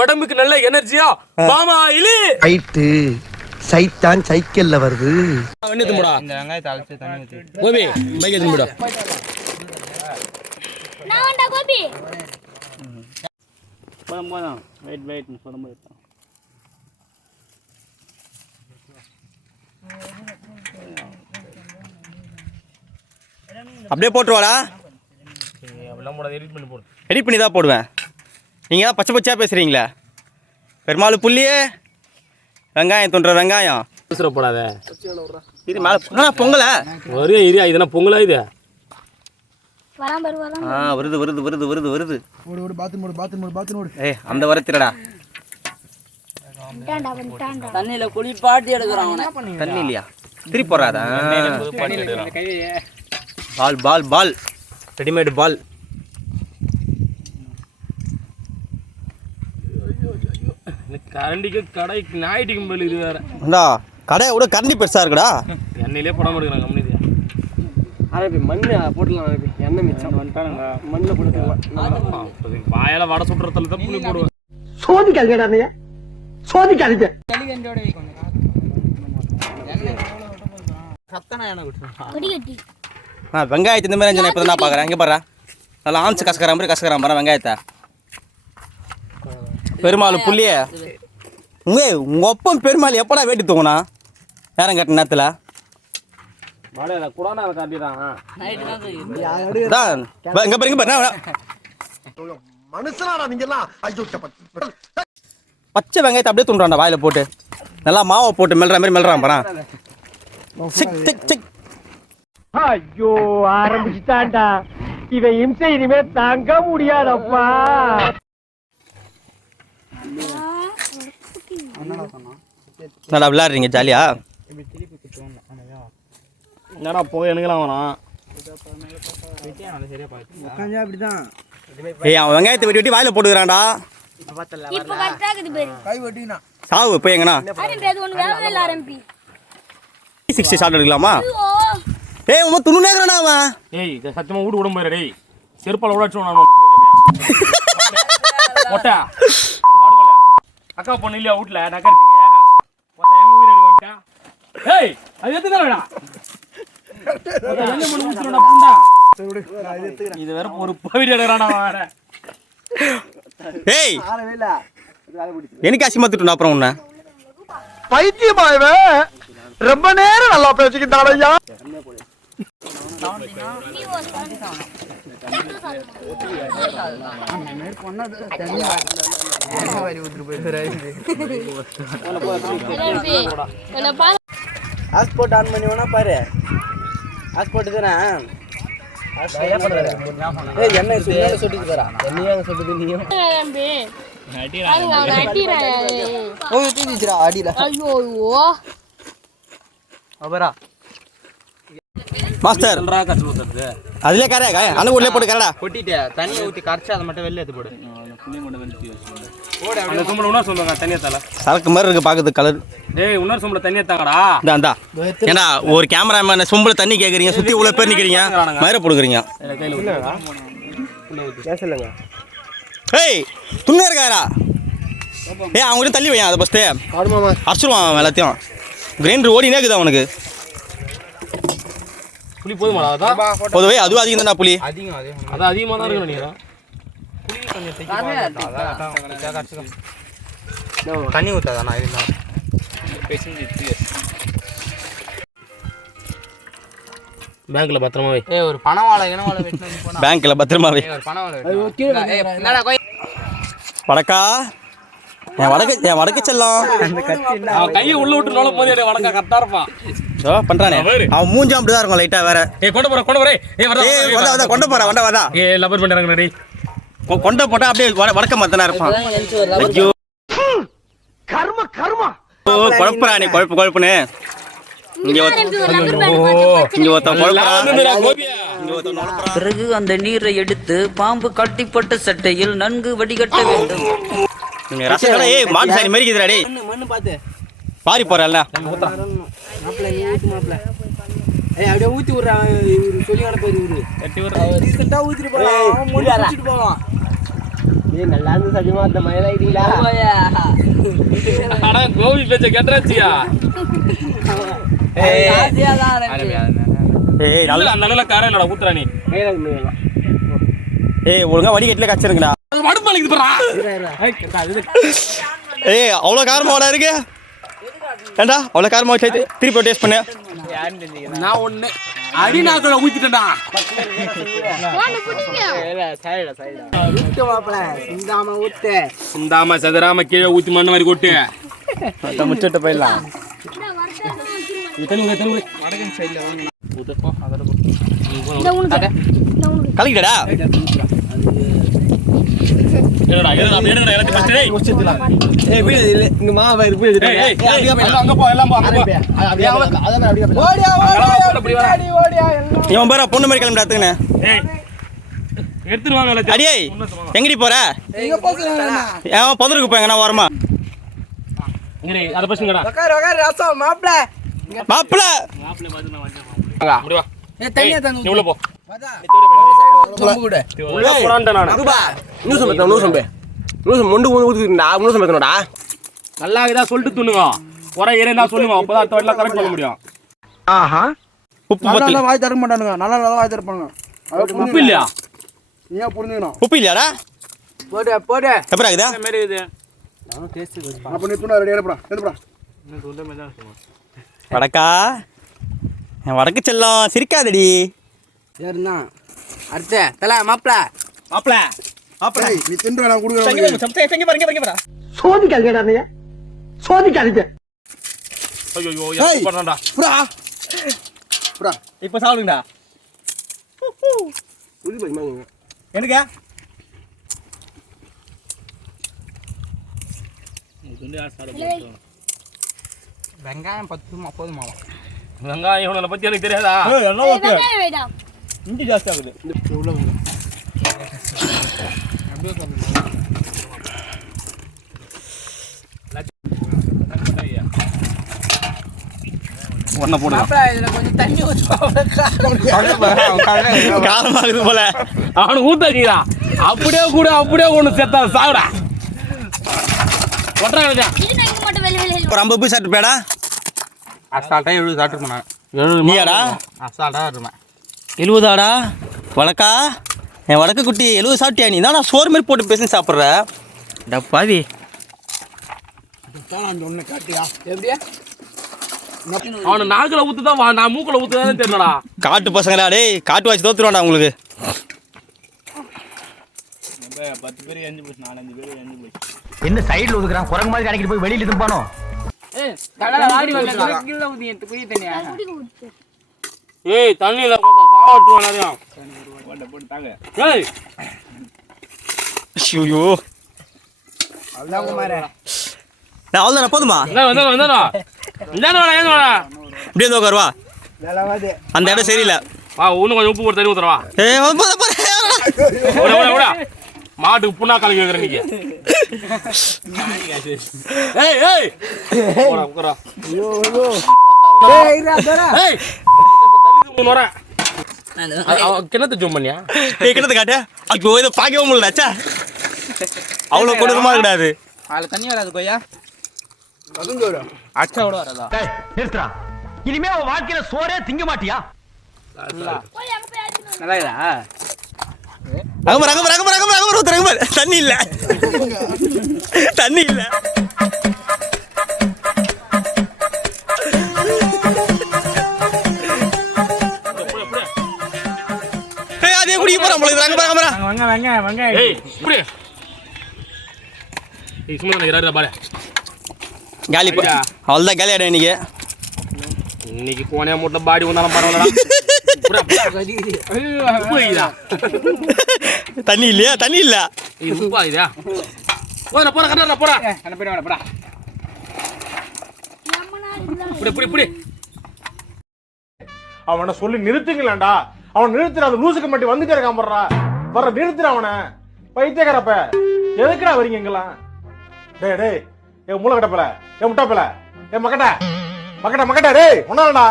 உடம்புக்கு நல்ல எனர்ஜியா பாமா இலி ஹைட்டு சைத்தான் சைக்கிள்ல வருது. வெண்ணெய் தும்புடா. இந்த வெங்காயத்தை அரைச்சு தண்ணி ஊத்தி. கோபி பைக் தும்புடா. நான் வந்தா கோபி. போதும் வெயிட் சொல்லும்போது அப்படியே போட்டுருவாடா. எடிட் பண்ணி தான் போடுவேன். நீங்கள் தான் பச்சை பச்சையாக பேசுகிறீங்களே. பெருமாள் புள்ளியே வெங்காயம் தோன்ற வெங்காயம் போடாத. இது மேலே பொங்கலை ஒரே ஏரியா இதெல்லாம் பொங்கலா இது. வருது வருது வருது வருது வருது. அந்த வரத்திரடா தண்ணியில குளிப்பாட்டி எடுக்கிறான். தண்ணி இல்லையா திருப்பி போடுறாதா. பால் பால் பால் ரெடிமேடு பால். கரண்டிக்கு கடை நாயிட்டிக்கும் போல இது வேற. கடையை விட கரண்டி பெருசா இருக்குடா. எண்ணெயிலே போடாம எடுக்கிறாங்க கம்பெனி. அரபி மண்ணு போட்டுலாம் அரபி. எண்ணெய் மிச்சம் வந்துட்டானுங்க. மண்ணில் போட்டுக்கலாம். வாயால வடை சுட்டுறதுல தான் புளி போடுவேன். சோதிக்காதீங்க சோதிக்காதீங்க. வெங்காயத்தை இந்த மாதிரி இப்போ தான் பார்க்குறேன். எங்கே பாரு நல்லா ஆன்ஸ் கசக்கிற மாதிரி கசக்கிறான் பாரு வெங்காயத்தை. பெருமாள் புள்ளியே உங்கள் ஒப்பம் பெருமாள் எப்படா வேட்டி தூங்கினா நேரம் கட்ட நேரத்தில் இங்கே பாருங்க. பச்சை வெங்காயத்தை அப்படியே தூண்டுறான்டா வாயில் போட்டு. நல்லா மாவை போட்டு மெல்ற மாதிரி மெல்றான் பாரு. Sick sick sick. ஐயோ ஆரம்பிச்சுட்டான்டா இவன் இம்சை இனிமே தாங்க முடியாதப்பா. நல்லா விளையாடுறீங்க ஜாலியா. என்னடா போய் எனக்குலாம் வரும். ஏய் அவன் வெங்காயத்தை வெட்டி வெட்டி வாயில போட்டுக்கிறான்டா. சாவு போய் எங்கண்ணா 60 ஷாட் எடுக்கலாமா? ஏய் உமா துணு நேக்குறானா அவன். ஏய் சத்தியமா வீடு விட போயிரு டேய். செருப்பால விட அடிச்சு நான் ஓட்டா பாடுகோல அக்கா பொண்ணு இல்லையா வீட்ல நகர்த்துக்கு ஓட்ட எங்க உயிர் அடி வந்துட்டா. ஏய் அது எதுக்கு வேணா எங்க மண்ணு ஊத்துறடா புண்டா. இது வேற ஒரு பவிடி எடுறானா வேற. ஏய் எனக்கு அசிமத்துட்டு அப்புறம் உன்ன பைத்தியமா இவன். ரொம்ப நேரம் நல்லா பேசிக்கிட்டான் ஐயா. ஹாட்ஸ்பாட் ஆன் பண்ணி வேணா பாரு. ஹாட்ஸ்பாட் தானே. என்ன சொல்லிட்டு தரா என்னையா சொல்லுது நீயும் அடிடா. அவரா மாஸ்டர் அதுல கரை அண்ணன் உள்ளே போட்டு கரடா கொட்டிட்டே தண்ணியை ஊற்றி கரைச்சி அதை மட்டும் வெளில எடுத்து போடு. அந்த சும்பள உணர் சொல்லுவாங்க தண்ணியத்தால சரக்கு மாதிரி இருக்கு பாக்குறது கலர். டேய் உணர் சும்பள தண்ணியத்தாங்கடா. இந்தா ஏன்னா ஒரு கேமராமேன் சும்பள தண்ணி கேட்குறீங்க சுற்றி இவ்வளோ பேர் நிற்கிறீங்க மயிரை போடுக்குறீங்க. ஏய் துண்ணே இருக்காரா. ஏய் அவங்ககிட்ட தள்ளி வையா அதை ஃபஸ்ட்டு அரைச்சிடுவான் அவன் எல்லாத்தையும். கிரைண்டர் ஓடினே இருக்குது அவனுக்கு. புளி போதுமாடா? அதான் பொதுவே அதுவும் அதிகம் தானே புளி. அதான் அதிகமாக தான் இருக்கு நினைக்கிறேன். தண்ணி ஊற்றாதாண்ணா இது பேங்க்ல பத்திரமா வை. ஒரு பணம் வாழை இனவாழை வெட்டினு பேங்க்ல பத்திரமா வை. பணம் வாழை வடக்கா என் வடக்கு செல்லம் கையை உள்ள விட்டு நோல போதே வடக்கா கரெக்டா இருப்பான். பண்றானே அவன் மூஞ்சாம் அப்படிதான் இருக்கும் லைட்டா வேற. கொண்டு போற கொண்டு போற வண்டா வந்தா லப்பர் பண்றாங்க டேய். கொண்ட போட்டா அப்படியே வடக்க மத்தனா இருப்பான். ஐயோ கர்ம கர்மா குழப்பறானே குழப்புனே. பிறகு அந்த நீரை எடுத்து பாம்பு கட்டிப்பட்ட சட்டையில் நன்கு வடிகட்ட வேண்டும். மாட்டு சாணி மறிக்குதுடா டேய். மண்ணு பார்த்து பாரி போறல்ல அப்படியே ஊற்றி விட்றா. சொல்லி வர போய் ஊற்றிட்டு போகலாம். நல்லா இருந்து சஜமா அந்த மயில ஆயிட்டீங்களா அட கோவி பேச்ச கேட்றாச்சியா ஏய் நல்ல நல்ல காரை இல்லடா ஊத்துறா நீ ஏய் ஒழுங்கா வடிகட்டில கச்சிருங்கடா வடுப்பு அளிக்குது பாறா ஏய் அவ்வளோ காரமாடா இருக்கு ஏண்டா அவ்வளோ காரமா திருப்பி டேஸ்ட் பண்ணு நான் ஒண்ணு அடி நாக்குல ஊத்திட்டேன்டா சிந்தாம சதுராம கீழே ஊத்தி மண்ணு மாதிரி கொட்டு முச்சிட்டு போயிடலாம் கலக்கிட்டடா இங்க மாவு இவன் பேரா பொண்ணு மாதிரி கிளம்பிடாத்துங்கண்ணே எடுத்துருவாங்க அடியே எங்கடி போற ஏன் பதருக்கு போயங்கண்ணா ஓரமா அதை பசங்கடா மாப்பிள்ள உள்ள போ நல்லா இதான் சொல்லிட்டு துண்ணுங்க ஒரே ஏரியா சொல்லுங்க அப்பதான் அடுத்த வாட்டிலாம் கரெக்ட் பண்ண முடியும் உப்பு பத்தல வாய் தர மாட்டானுங்க நல்லா வாய் தரப்பானுங்க உப்பு இல்லையா நீயா புரிஞ்சுக்கணும் உப்பு இல்லையாடா போடு போடு எப்படா இருக்குதா மாரி இது அப்ப நீ துணா ரெடி எடுப்படா எடுப்படா வடக்கா என் வடக்கு செல்லம் சிரிக்காதடி சரிண்ணா அடுத்த தல மாப்பிள மாப்பிள்ள மாப்பிள்ள நீ தின்று நான் குடுக்குறேன் சோதிக்காதீங்கடா நீ சோதிக்காதீங்க ஐயோ பண்ணடா புரா புரா இப்போ சாப்பிடுங்கடா புடி போய் மாங்க எனக்கு வெங்காயம் 10 போதுமாவா வெங்காயம் இவனை பத்தி எனக்கு தெரியாதா இஞ்சி ஜாஸ்தி ஆகுது ஒன்ன போடு இதுல கொஞ்சம் தண்ணி காரமாகுது போல அவனுக்கு ஊத்தாக்கீங்களா அப்படியே ஒண்ணு செத்தா சாவுடா ஒட்டுறாங்க ஒரு 50 பீஸ் சாப்பிட்டு போயடா அசால்ட்டா 70 சாப்பிட்டு நீயாடா அசால்ட்டா இருப்பேன் 70ஆடா வடக்கா என் வடக்கு குட்டி 70 சாப்பிட்டியா நீ தான் சோறு மாதிரி போட்டு பேசி சாப்பிட்ற டப்பாவி ஒண்ணு காட்டியா எப்படியா அவனை நாக்குல ஊத்துதான் நான் மூக்குல ஊத்துதான் தெரியலடா காட்டு பசங்களா டேய் காட்டு வாசி தோத்துருவான்டா உங்களுக்கு என்ன சைடுல ஒதுக்குறான் குரங்கு மாதிரி கணக்கிட்டு போய் வெளியில திருப்பானோ ஏய் தண்ணியில போட்டா சாவட்டுவான் ஏய் ஐயோ நான் அவ்வளோதானே போதுமா வந்தா இப்படியே வந்து உட்காருவா அந்த இடம் சரியில்லை வா இன்னும் கொஞ்சம் உப்பு போட்டு தண்ணி ஊத்துறவா ஏ மாட்டுக்கு புண்ணா கலக்கி வைக்கிறேன் நீங்க ஏய் ஏய் போடா உட்காரா ஏய் தள்ளி வரேன் கிணத்து ஜூம் பண்ணியா கிணத்து காட்டு ஐயோ இதை பார்க்கவே முடியலச்சா அவ்வளோ கொடூரமா கிடையாது அதுல தண்ணி வராது கொய்யா அச்சா விட வரதா நிறுத்துறா இனிமே அவன் வாழ்க்கையில சோறே திங்க மாட்டியா நல்லா ரங்கமர் தண்ணி இல்ல தண்ணி இல்ல அதே குடிக்க போறான் வெங்காயம் ஏய் இப்படி ஏய் சும்மா நிக்கறா பாரு காலி அவ்வளோதான் காலி ஆயிடும் இன்னைக்கு போனே மூட்டை பாடி வந்தாலும் பரவாயில்லடா தண்ணி இல்லையா தண்ணி இல்ல உப்பா இதா போடா போடா கட்டா போடா என்ன போடா போடா இப்படி அவனை சொல்லி நிறுத்துங்களேன்டா அவன் நிறுத்துற அந்த லூசுக்கு மட்டும் வந்துட்டே இருக்கான் வர்ற நிறுத்துற அவனை பைத்தியக்காரப்ப எதுக்குடா வரீங்க எங்கெல்லாம் டேய் என் மூளை கட்டப்பல என் முட்டாப்பல என் மக்கட்ட டேய் ஒன்னாடா